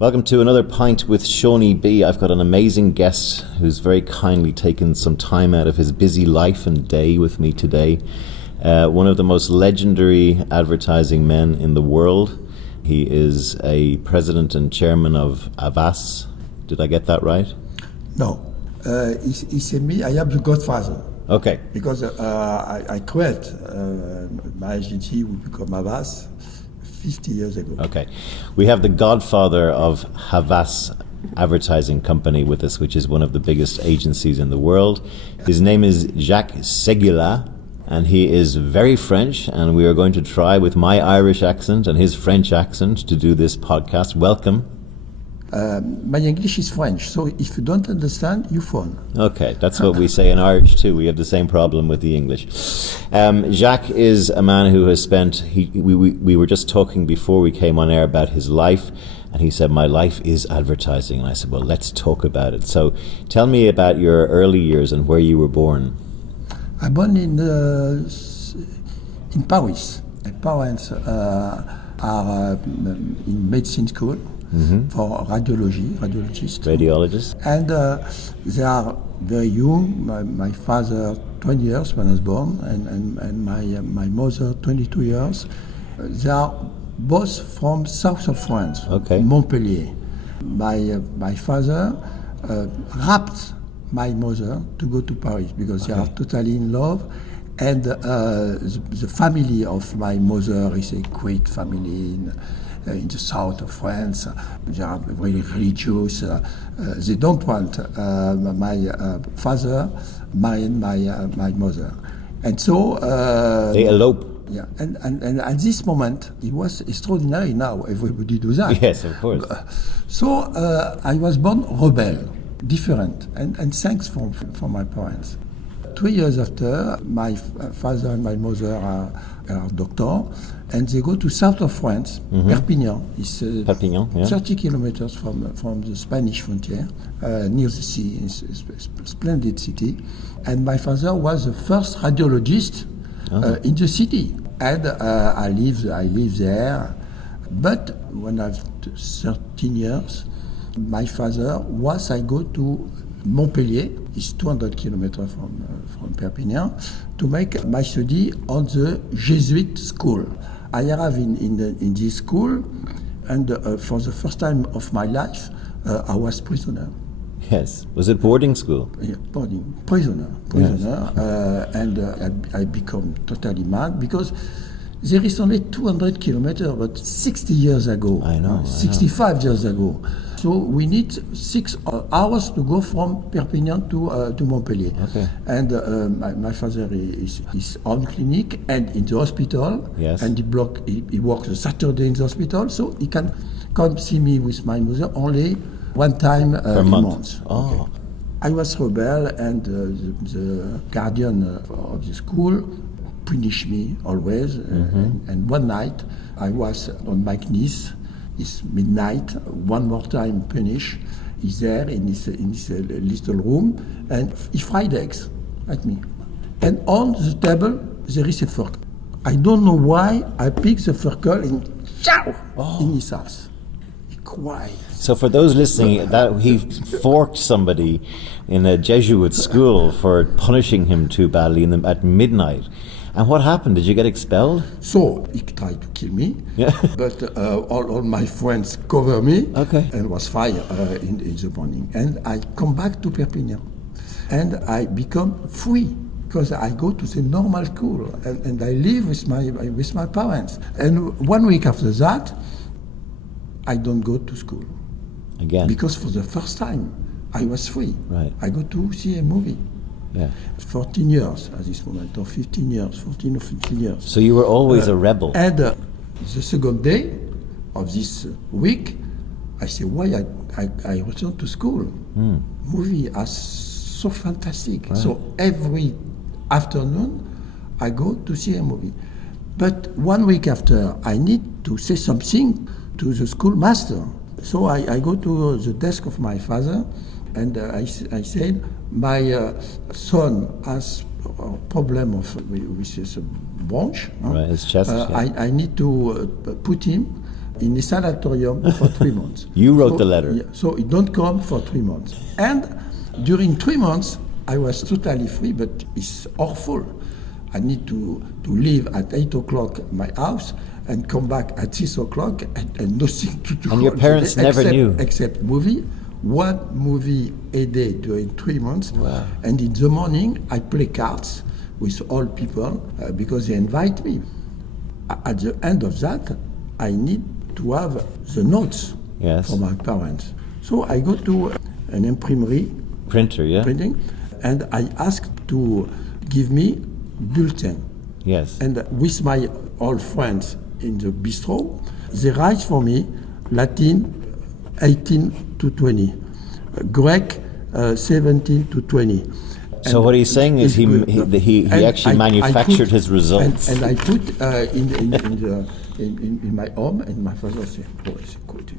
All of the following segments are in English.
Welcome to another Pint with Seaniebee. I've got an amazing guest who's very kindly taken some time out of his busy life and day with me today. One of the most legendary advertising men in the world. He is a president and chairman of Havas. Did I get that right? No. He said me, I am the godfather. Okay. Because I quit my agency, we become Havas 50 years ago. Okay. We have the godfather of Havas advertising company with us, which is one of the biggest agencies in the world. His name is Jacques Se, and he is very French, and we are going to try with my Irish accent and his French accent to do this podcast. Welcome. My English is French, so if you don't understand, you phone. Okay, that's what we say in Irish too. We have the same problem with the English. Jacques is a man who has spent, we were just talking before we came on air about his life, and he said, my life is advertising. And I said, well, let's talk about it. So tell me about your early years and where you were born. I born in Paris. My parents are in medicine school. Mm-hmm. For radiologist. Radiologist. And they are very young. My father 20 years when I was born, and my mother 22 years. They are both from south of France, okay. Montpellier. My father wrapped my mother to go to Paris because they are totally in love. And the family of my mother is a great family in the south of France. They are very religious. They don't want my father marrying my mother. And so... they elope. Yeah, and at this moment, it was extraordinary. Now everybody does that. Yes, of course. So I was born rebel, different, and thanks for my parents. 2 years after, my father and my mother are doctor, and they go to south of France, mm-hmm. Perpignan. It's Perpignan, yeah. 30 kilometers from the Spanish frontier, near the sea. It's a splendid city. And my father was the first radiologist in the city. And I live there. But when I was 13 years, my father I go to Montpellier, is 200 kilometers from Perpignan, to make my study on the Jesuit school. I arrived in this school, and for the first time of my life, I was prisoner. Yes. Was it boarding school? Yeah, prisoner. Yes. And I become totally mad because there is only 200 kilometers, but 60 years ago. I know. 65 years ago. So we need 6 hours to go from Perpignan to Montpellier. Okay. And my father is on clinic and in the hospital. Yes. And he works Saturday in the hospital, so he can come see me with my mother only one time per a month. Oh. Okay. I was rebel, and the guardian of the school punished me always. Mm-hmm. And one night I was on my knees. It's midnight. One more time punish. He's there in his little room, and he fried eggs at me. And on the table there is a fork. I don't know why I picked the fork and in his house. He cried. So for those listening, that he forked somebody in a Jesuit school for punishing him too badly at midnight. And what happened? Did you get expelled? So he tried to kill me, yeah. But all my friends cover me, okay. And was fired in the morning. And I come back to Perpignan, and I become free because I go to the normal school and I live with my parents. And 1 week after that, I don't go to school again because for the first time I was free. Right. I go to see a movie. Yeah. 14 years at this moment, or 15 years, 14 or 15 years. So you were always a rebel. And the second day of this week, I say, why I return to school. Movie are so fantastic. Right. So every afternoon, I go to see a movie. But 1 week after, I need to say something to the schoolmaster. So I go to the desk of my father, and I said, my son has a problem with his bronch. Right, his chest. I need to put him in a sanatorium for 3 months. You wrote the letter. Yeah, so it don't come for 3 months. And during 3 months, I was totally free, but it's awful. I need to leave at 8 o'clock my house and come back at 6 o'clock and nothing to do. And your parents never knew? Except movie. 1 movie a day during 3 months. Wow. And in the morning, I play cards with all people because they invite me. At the end of that, I need to have the notes for my parents. So I go to an imprimerie, printing, and I ask to give me bulletin. Yes. And with my old friends in the bistro, they write for me Latin 18 to 20, Greek 17 to 20. So what he's saying is he actually manufactured his results. And I put in my home, and my father said, "Oh, it's good."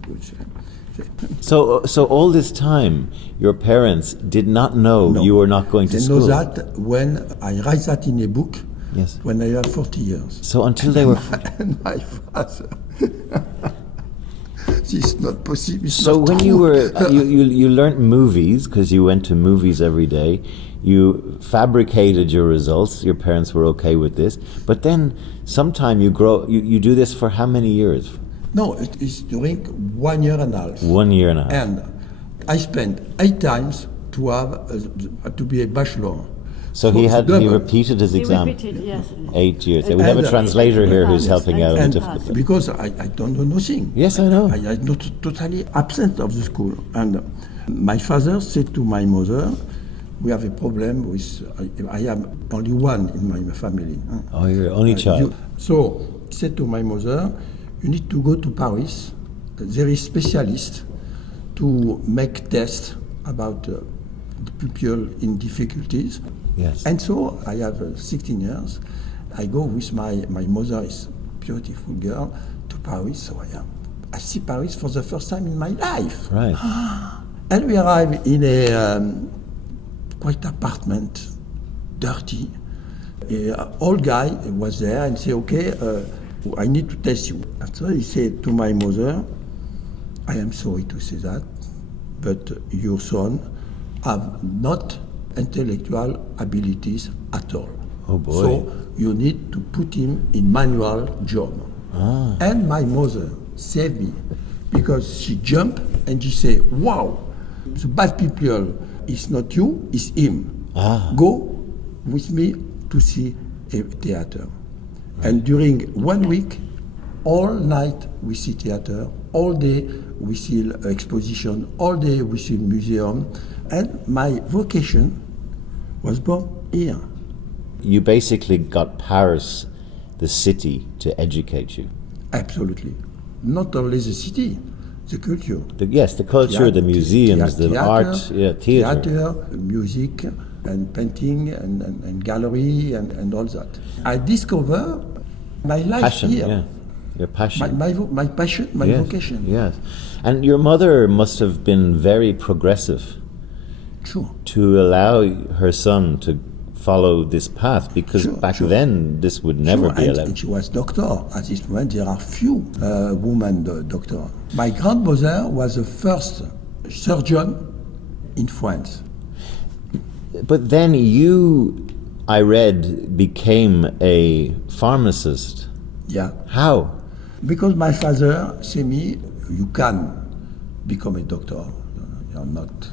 So all this time, your parents did not know you were not going to school. They know that when I write that in a book. Yes. When I had 40 years. So until they were. And my father. It's not possible. So when you were you learned movies because you went to movies every day. You fabricated your results. Your parents were okay with this. But then sometime you do this for how many years? No, it is during 1 year and a half. 1 year and a half. And I spent 8 times to have to be a bachelor. So he repeated his exam. He repeated, yes. 8 years. We have a translator here who's helping out. Because I don't know nothing. Yes, I know. I'm not totally absent of the school. And my father said to my mother, we have a problem with, I am only one in my family. Oh, you're the only child. So he said to my mother, you need to go to Paris. There is specialist to make tests about the pupil in difficulties. Yes. And so I have 16 years. I go with my mother is a beautiful girl to Paris. So I see Paris for the first time in my life. Right. And we arrive in a quite apartment, dirty. An old guy was there and said, okay, I need to test you. So he said to my mother, I am sorry to say that, but your son have not intellectual abilities at all. Oh boy. So you need to put him in manual job. And my mother saved me because she jumped and she said, wow, the bad people is not you, it's him. Go with me to see a theater. And during 1 week, all night we see theater, all day we see exposition, all day we see museum. And my vocation was born here. You basically got Paris, the city, to educate you. Absolutely. Not only the city, the culture. The culture, the museums, the art, theater. Theater, music, and painting, and gallery, and all that. I discover my life passion, here. Yeah. Your passion. My passion, my vocation. Yes. And your mother must have been very progressive. True. To allow her son to follow this path, because back then this would never be allowed. And she was doctor. At this moment there are few women doctor. My grandmother was the first surgeon in France. But then you, I read, became a pharmacist. Yeah. How? Because my father said me, you can become a doctor. You're not.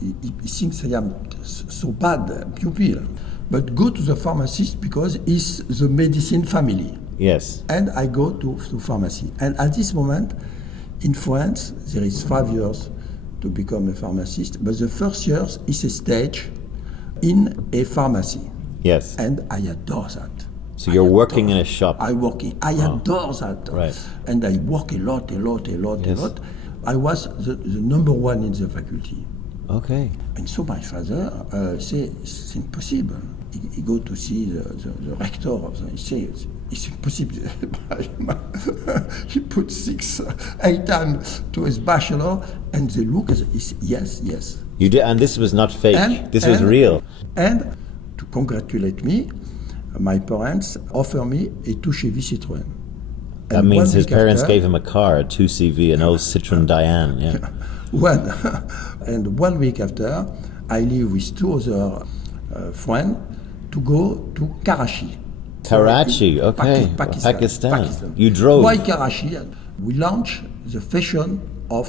He thinks I am so bad pupil. But go to the pharmacist because it's the medicine family. Yes. And I go to pharmacy. And at this moment, in France, there is 5 years to become a pharmacist. But the first year is a stage in a pharmacy. Yes. And I adore that. So you're working in a shop. I adore that. Right. And I work a lot. I was the number one in the faculty. Okay. And so my father said, it's impossible. He go to see the rector of the, he says, it's impossible. He put 8 times to his bachelor, and they look at it, yes. You did, and this was not fake. This was real. And to congratulate me, my parents offer me a two Chevy Citroen. That And means 1 his week parents after- gave him a car, a 2CV, an old Citroen Diane. Yeah. And 1 week after, I leave with 2 other friends to go to Karachi. Karachi, in okay. Pakistan. You drove. Why Karachi? We launched the fashion of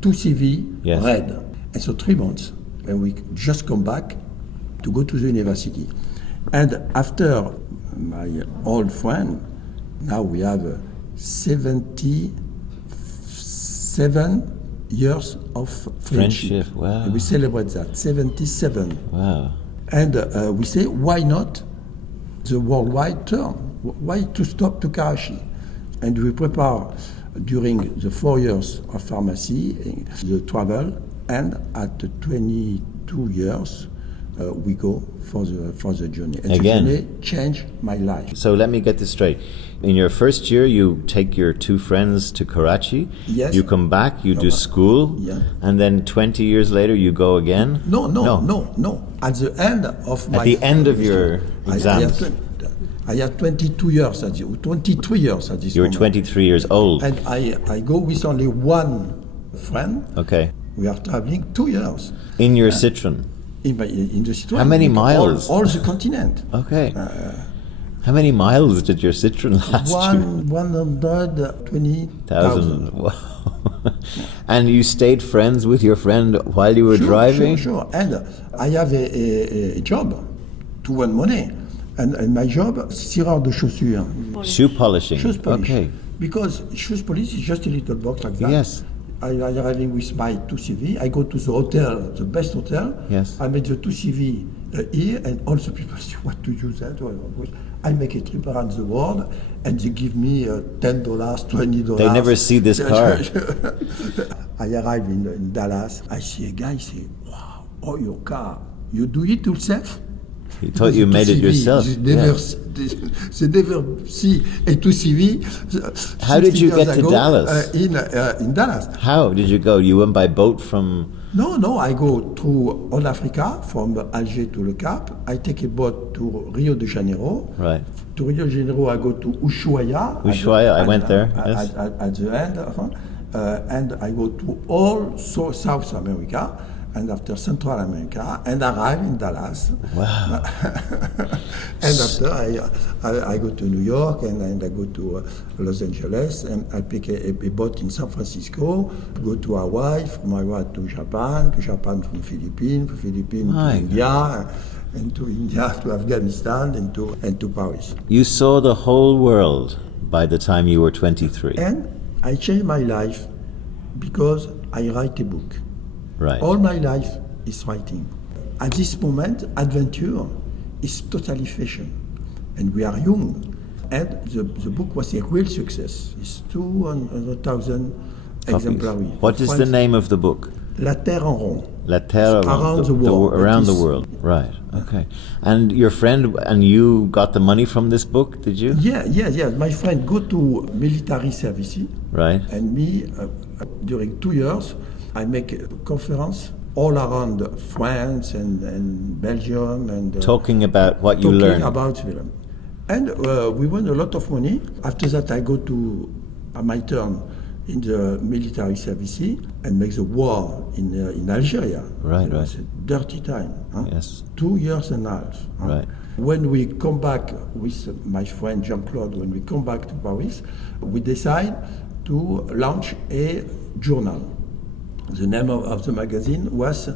2CV Yes. red. And so 3 months, and we just come back to go to the university. And after my old friend, now we have 77 years of friendship. Wow. And we celebrate that, 77. Wow. And we say, why not the worldwide term? Why to stop to Karachi? And we prepare during the 4 years of pharmacy, the travel, and at 22 years, we go for the journey. And Again. the journey changed my life. So let me get this straight. In your first year, you take your 2 friends to Karachi. Yes. You come back, you do school. Yeah. And then 20 years later, you go again? No. At the end of my... At the end of your exams. I had 22 years at 23 years at this You were moment. 23 years old. And I go with only one friend. Okay. We are traveling 2 years In your Citroen. in the Citroen. How many miles? All the continent. Okay. How many miles did your Citroen last you? 120,000. Wow. And you stayed friends with your friend while you were driving? Sure. And I have a job to earn money. And my job, cireur de chaussures. Shoe polishing. Shoes polish. Okay. Because shoes polish is just a little box like that. Yes. I arriving with my 2CV. I go to the hotel, the best hotel. Yes. I make the 2CV here, and all the people say, what to use that? I make a trip around the world, and they give me $10, $20. They never see this car. I arrive in Dallas. I see a guy say, wow, oh, your car, you do it yourself? He thought you made it yourself. They never see a 2CV. How did you get to ago, Dallas? In Dallas. How did you go? You went by boat from... No, I go through all Africa, from Alger to Le Cap. I take a boat to Rio de Janeiro. Right. To Rio de Janeiro, I go to Ushuaia. I went there, yes. At the end. And I go to all South America, and after Central America, and arrive in Dallas. Wow. And after I go to New York, and I go to Los Angeles, and I pick a boat in San Francisco, go to Hawaii, from Hawaii to Japan from Philippines, to India, and to India to Afghanistan, and to Paris. You saw the whole world by the time you were 23. And I changed my life because I write a book. Right. All my life is writing. At this moment, adventure is totally fashion. And we are young. And the book was a real success. It's 200,000 exemplary. What is the name of the book? La Terre en rond. La Terre Around the world. Around the world. Right. Okay. And your friend and you got the money from this book, did you? Yeah. My friend go to military service. Right. And me, during 2 years, I make a conference all around France and Belgium and talking about what you learned. Talking about film. And we won a lot of money. After that, I go to my turn in the military service and make the war in Algeria. Right. It was a dirty time. Yes. 2 years and a half. Right. When we come back with my friend Jean-Claude, when we come back to Paris, we decide to launch a journal. The name of the magazine was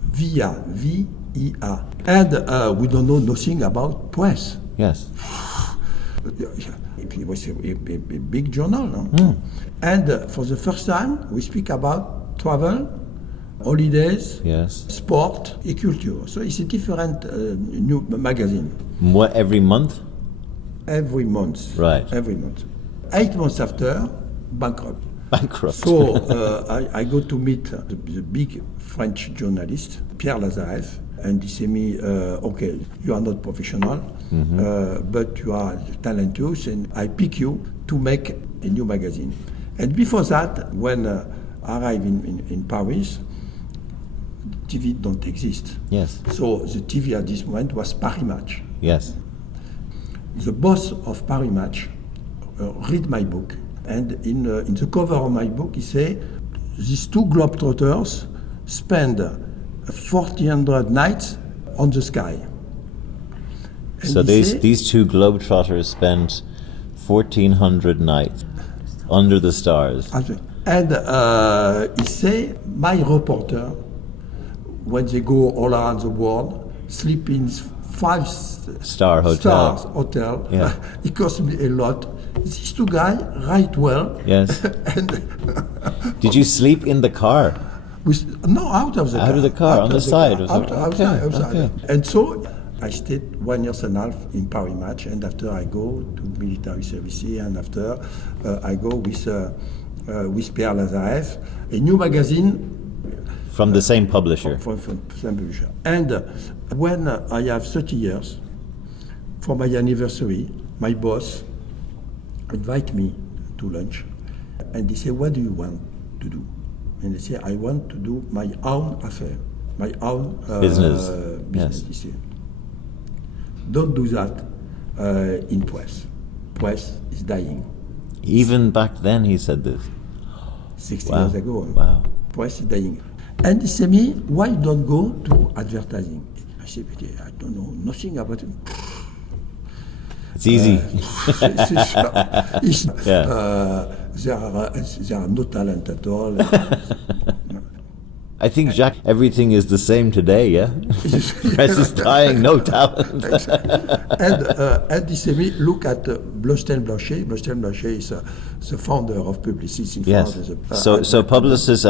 VIA, V-E-A. And we don't know nothing about press. Yes. It was a big journal. No? And for the first time, we speak about travel, holidays, yes, sport, and culture. So it's a different new magazine. What, every month? Every month. Right. Every month. 8 months after, bankrupt. So I go to meet the big French journalist, Pierre Lazareff, and he say me, okay, you are not professional, but you are talented, and I pick you to make a new magazine. And before that, when I arrive in Paris, TV don't exist. Yes. So the TV at this moment was Paris Match. Yes. The boss of Paris Match read my book. And in the cover of my book, he say, these two Globetrotters spend 1,400 nights on the sky. And so these two Globetrotters spent 1,400 nights under the stars. And he say, my reporter, when they go all around the world, sleep in 5-star hotel. Yeah. It cost me a lot. These two guys write well. Yes. And did you sleep in the car? Out of the car. Out of the car, on the side. Outside. Okay. And so I stayed 1 year and a half in Paris match, and after I go to military service, and after I go with Pierre Lazareff, a new magazine. From the same publisher. From same publisher. And when I have 30 years, for my anniversary, my boss invite me to lunch, and he say, what do you want to do? And I say, I want to do my own affair, my own business. Yes. He say, don't do that in press. Press is dying. Even back then he said this? 60 years ago. Wow. Press is dying. And he said me, why don't go to advertising? I said, I don't know nothing about it. It's easy. There are no talent at all. I think, Jacques, everything is the same today, yeah? Press is dying, no talent. And he said me, look at Bleustein-Blanchet. Bleustein-Blanchet is the founder of Publicis in France. So Publicis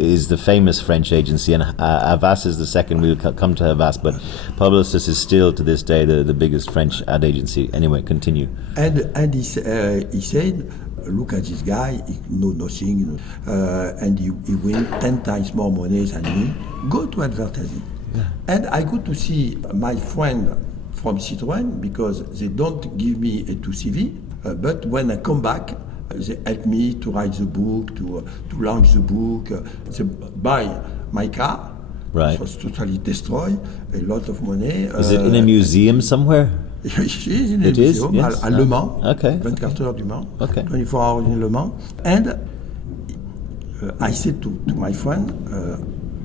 is the famous French agency, and Havas is the second. We'll come to Havas, but Publicis is still to this day the biggest French ad agency. Anyway, continue. And he said, look at this guy, he knows nothing, and he win 10 times more money than me. Go to advertising. Yeah. And I go to see my friend from Citroen, because they don't give me a 2 CV, but when I come back, they help me to write the book, to launch the book, they buy my car. Right. It was totally destroyed, a lot of money. Is it in a museum somewhere? It is in a museum, yes. à Le Mans, okay. 24 heures du Mans, okay. 24 hours in Le Mans. And I said to my friend,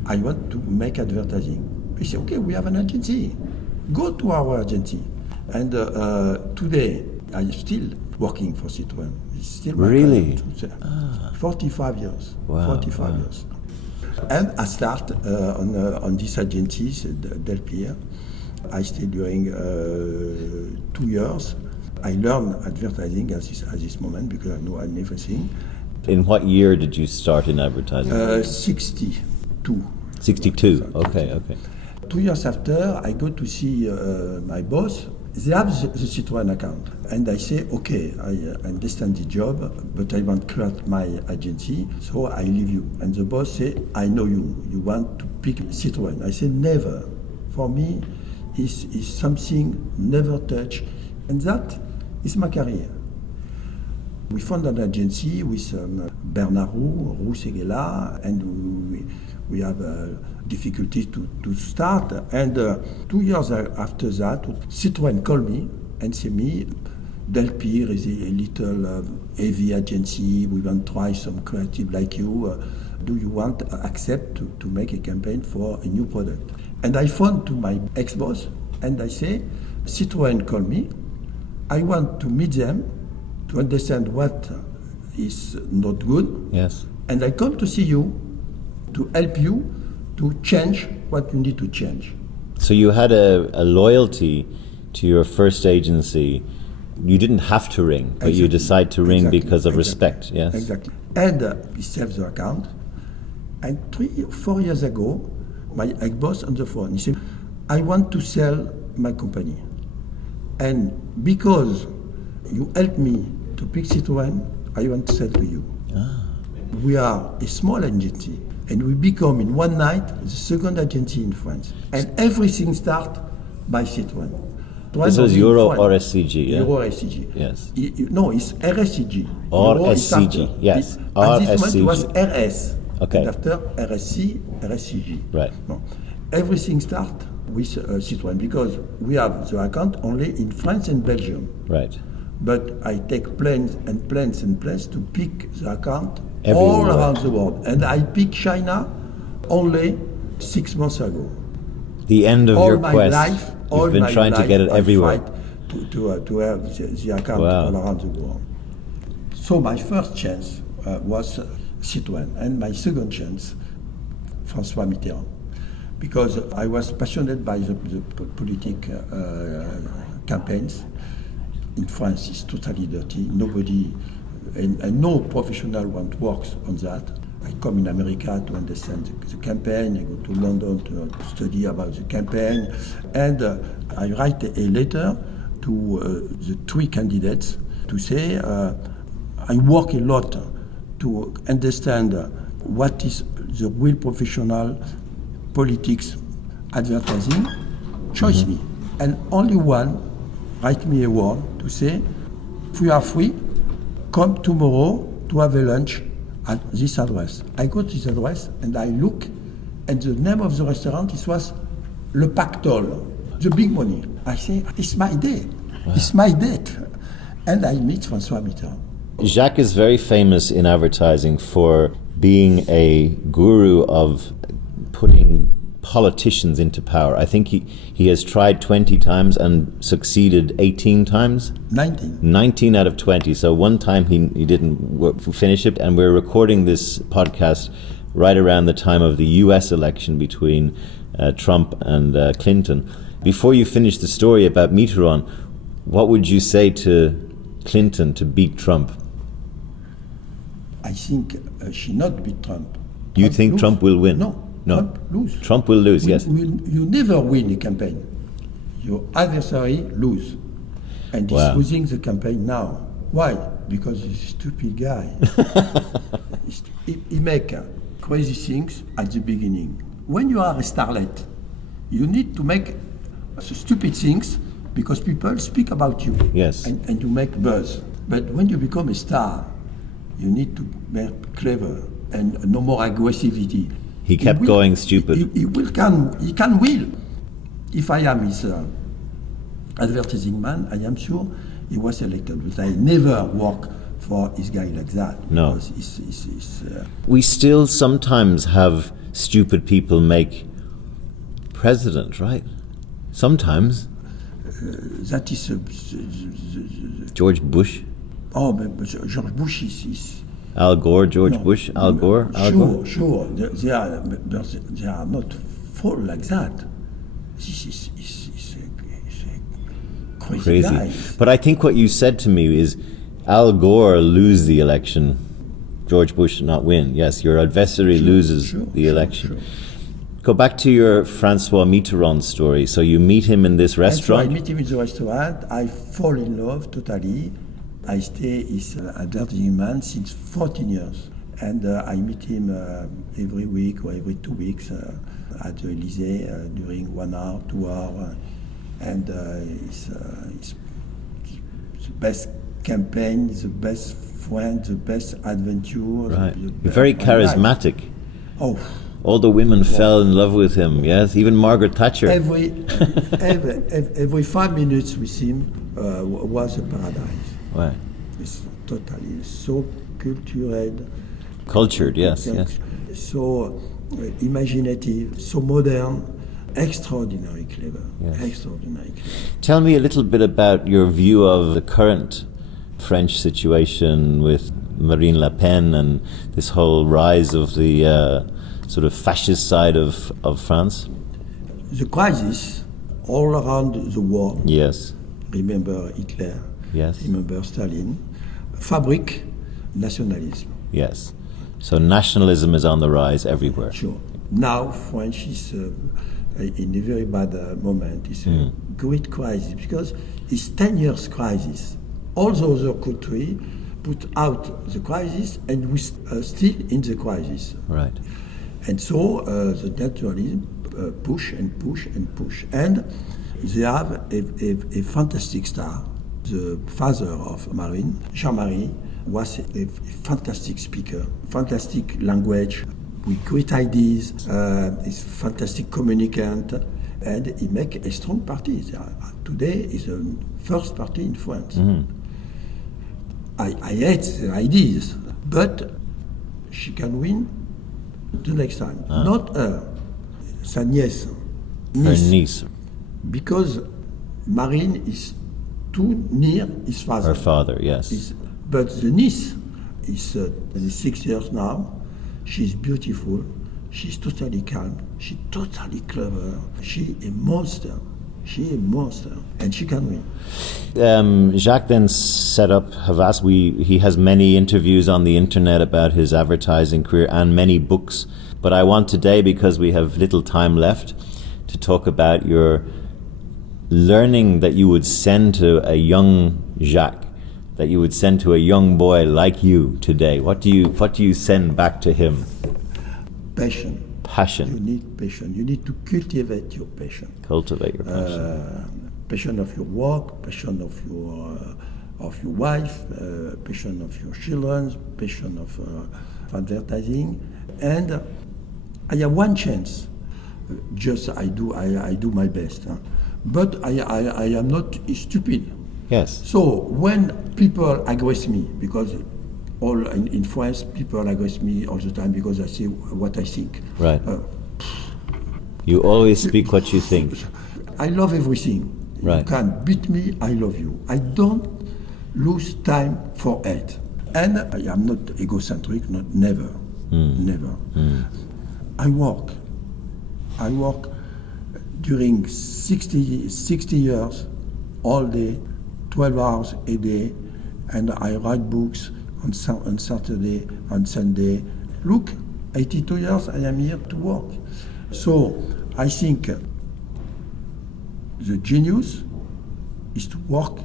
I want to make advertising. He said, okay, we have an agency. Go to our agency. And today, I'm still working for Citroen. It's still my really? 45 years. Wow, 45 years. And I start on this agency, Delpierre. I stayed during 2 years. I learned advertising at this moment because I know everything. In what year did you start in advertising? 62. 62, okay. 2 years after, I go to see my boss. They have the Citroen account. And I say, okay, I understand the job, but I want to create my agency, so I leave you. And the boss say, I know you. You want to pick Citroen. I say, never. For me, is something never touched, and that is my career. We found an agency with Bernard Roux Seguela, and we have difficulty to start. And 2 years after that, Citroen called me and said me, Delpierre is a little heavy agency. We want to try some creative like you. Do you want to accept to make a campaign for a new product? And I phoned to my ex-boss, and I say, Citroen called me. I want to meet them to understand what is not good. Yes. And I come to see you to help you to change what you need to change. So you had a loyalty to your first agency. You didn't have to ring, but exactly. You decide to ring because of exactly. respect, yes? Exactly. And we saved the account. And 3 or 4 years ago, my ex-boss on the phone, he said, I want to sell my company. And because you helped me to pick Citroen, I want to sell to you. We are a small agency, and we become in one night the second agency in France. And everything starts by Citroen. This was Euro RSCG, yeah? Euro RSCG. Yes. No, it's RSCG. RSCG, yes. At this moment it was RS. Okay. And after RSC, RSCG. Right. No. Everything starts with Citroen because we have the account only in France and Belgium. Right. but I take planes and planes and planes to pick the account Everywhere. all around the world. And I picked China only 6 months ago. The end of All your my quest. life, You've been trying to get it I everywhere. fight to have the account Wow. all around the world. So my first chance was Citroen, and my second chance, François Mitterrand, because I was passionate by the political campaigns. In France, it's totally dirty. Nobody, and no professional one works on that. I come in America to understand the campaign. I go to London to study about the campaign, and I write a letter to the 3 candidates to say I work a lot to understand what is the real professional politics advertising. Choose me, and only one write me a word to say, if you are free, come tomorrow to have a lunch at this address. I go to this address and I look, and the name of the restaurant was Le Pactole, the big money. I say, it's my day. Wow. It's my date. And I meet François Mitterrand. Jacques is very famous in advertising for being a guru of putting politicians into power. I think he has tried 20 times and succeeded 18 times? 19. 19 out of 20. So one time he didn't finish it, and we're recording this podcast right around the time of the US election between Trump and Clinton. Before you finish the story about Mitterrand, what would you say to Clinton to beat Trump? I think she not beat Trump. You think lose. Trump will win? No. Trump lose. Trump will lose, yes. You never win a campaign. Your adversary lose. And he's losing the campaign now. Why? Because he's a stupid guy. he make crazy things at the beginning. When you are a starlet, you need to make stupid things because people speak about you. Yes. And you make buzz. But when you become a star, you need to be clever and no more aggressivity. He kept going stupid. He can will. If I am his advertising man, I am sure he was elected. But I never work for this guy like that. No. Because we still sometimes have stupid people make president, right? Sometimes. That is George Bush. Oh, but George Bush is Al Gore, Bush, Al Gore. Sure. They are not full like that. This is a crazy guy. But I think what you said to me is Al Gore lose the election, George Bush not win. Yes, your adversary loses the election. Sure. Go back to your François Mitterrand story. So you meet him in this restaurant. So I meet him in the restaurant. I fall in love totally. I stay his advertising man since 14 years. And I meet him every week or every 2 weeks at the Élysée during 1 hour, 2 hours. And it's the best campaign, the best friend, the best adventure. Right. You're very charismatic. Oh. All the women fell in love with him, yes? Even Margaret Thatcher. Every 5 minutes with him was a paradise. Right. It's totally so cultured, yes. So imaginative, so modern, extraordinarily clever. Yes. Extraordinarily clever. Tell me a little bit about your view of the current French situation with Marine Le Pen and this whole rise of the sort of fascist side of France. The crisis all around the world. Yes. Remember Hitler. Yes. Remember Stalin. Fabric nationalism. Yes. So nationalism is on the rise everywhere. Sure. Now France is in a very bad moment. It's a great crisis because it's 10 years crisis. All the other countries put out the crisis and we still in the crisis. Right. And so the nationalism push and push and push. And they have a fantastic star. The father of Marine, Jean-Marie, was a fantastic speaker, fantastic language, with great ideas, is fantastic communicant, and he make a strong party. Today is the first party in France. I hate the ideas, but she can win the next time. Not her, sa niece. Her niece. Because Marine is too near his father. Her father, yes. But the niece is 6 years now. She's beautiful. She's totally calm. She's totally clever. She's a monster. She's a monster, and she can win. Jacques then set up Havas. He has many interviews on the internet about his advertising career and many books. But I want today, because we have little time left, to talk about your learning that you would send to a young Jacques, that you would send to a young boy like you today. What do you send back to him? Passion. Passion. You need passion. You need to cultivate your passion. Cultivate your passion. Passion of your work, passion of your wife, passion of your children, passion of advertising. And I have one chance. Just I do my best. But I am not stupid. Yes. So when people aggress me, because all in France, people aggress me all the time because I say what I think. Right. You always speak what you think. I love everything. Right. You can beat me, I love you. I don't lose time for it. And I am not egocentric, never. Never. I work during 60 years, all day, 12 hours a day, and I write books on Saturday, on Sunday. Look, 82 years I am here to work. So I think the genius is to work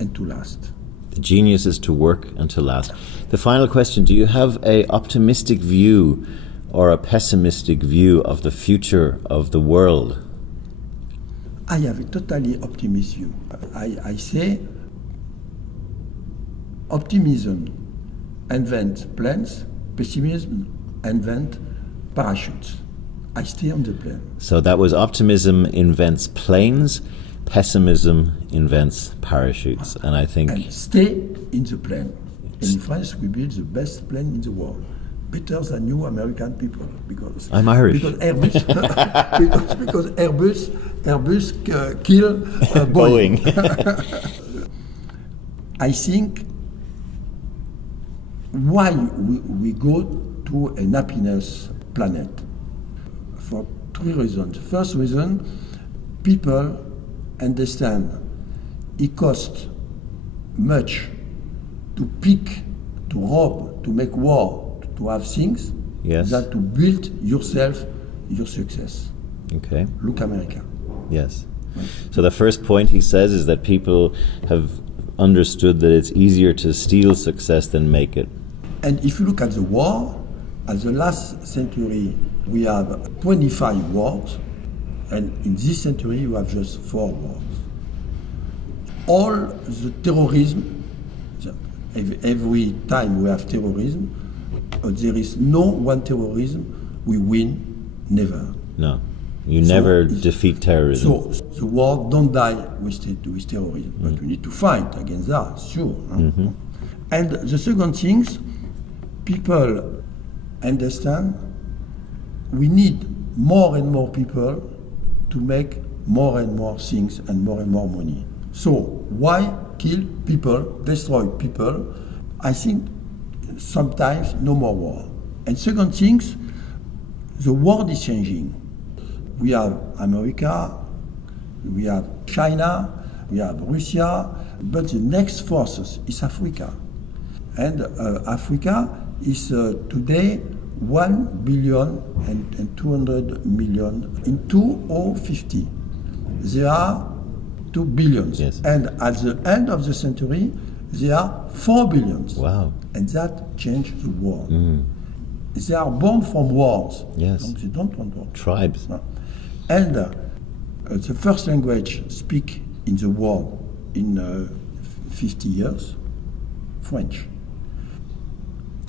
and to last. The genius is to work and to last. The final question, do you have an optimistic view or a pessimistic view of the future of the world? I have a totally optimistic view. I say optimism invents planes, pessimism invents parachutes. I stay on the plane. So that was optimism invents planes, pessimism invents parachutes. And I think... And stay in the plane. In France, we build the best plane in the world. Better than you American people, because I'm Irish. Because Airbus, because Airbus kill Boeing. I think why we go to an happiness planet for 3 reasons. First reason, people understand it costs much to pick, to rob, to make war, to have things, yes, that to build yourself, your success. Okay. Look America. Yes. So the first point he says is that people have understood that it's easier to steal success than make it. And if you look at the war, at the last century, we have 25 wars, and in this century, you have just 4 wars. All the terrorism, every time we have terrorism, there is no one terrorism we win, never. No, you never defeat terrorism. So the war don't die with terrorism, but we need to fight against that, sure. And the second thing, people understand we need more and more people to make more and more things and more money. So why kill people, destroy people? I think sometimes no more war. And second things, the world is changing. We have America, we have China, we have Russia, but the next forces is Africa. And Africa is today 1 billion and 200 million. In 2050, there are 2 billions. Yes. And at the end of the century, there are 4 billions. Wow. And that changed the world. They are born from wars. Yes. Donc they don't want war. Tribes. And the first language speak in the world in 50 years, French.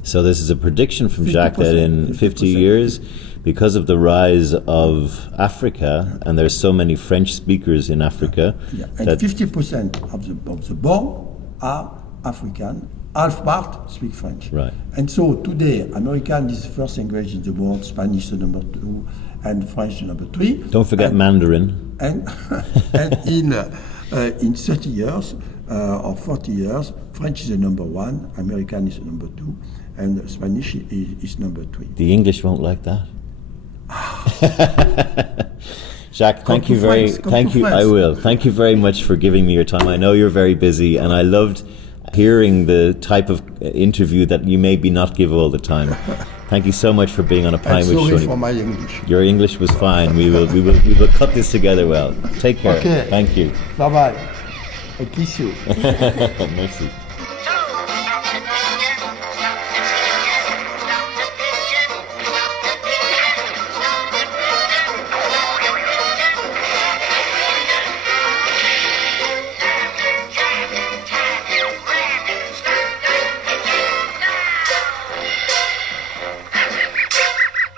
So this is a prediction from Jacques that in 50 50%. years, because of the rise of Africa, and there's so many French speakers in Africa, Yeah. And that 50% of the born are African half part speak French. Right. And so today, American is the first language in the world, Spanish the number 2, and French the number 3. Don't forget Mandarin. And in 30 years or 40 years, French is the number 1, American is the number 2, and Spanish is number 3. The English won't like that. Jacques, thank you. I will. Thank you very much for giving me your time. I know you're very busy, and I loved hearing the type of interview that you maybe not give all the time. Thank you so much for being on a Pint with Sorry Seaniebee. for my English. Your English was fine. We will cut this together well. Take care. Okay. Thank you. Bye bye. I kiss you. Merci.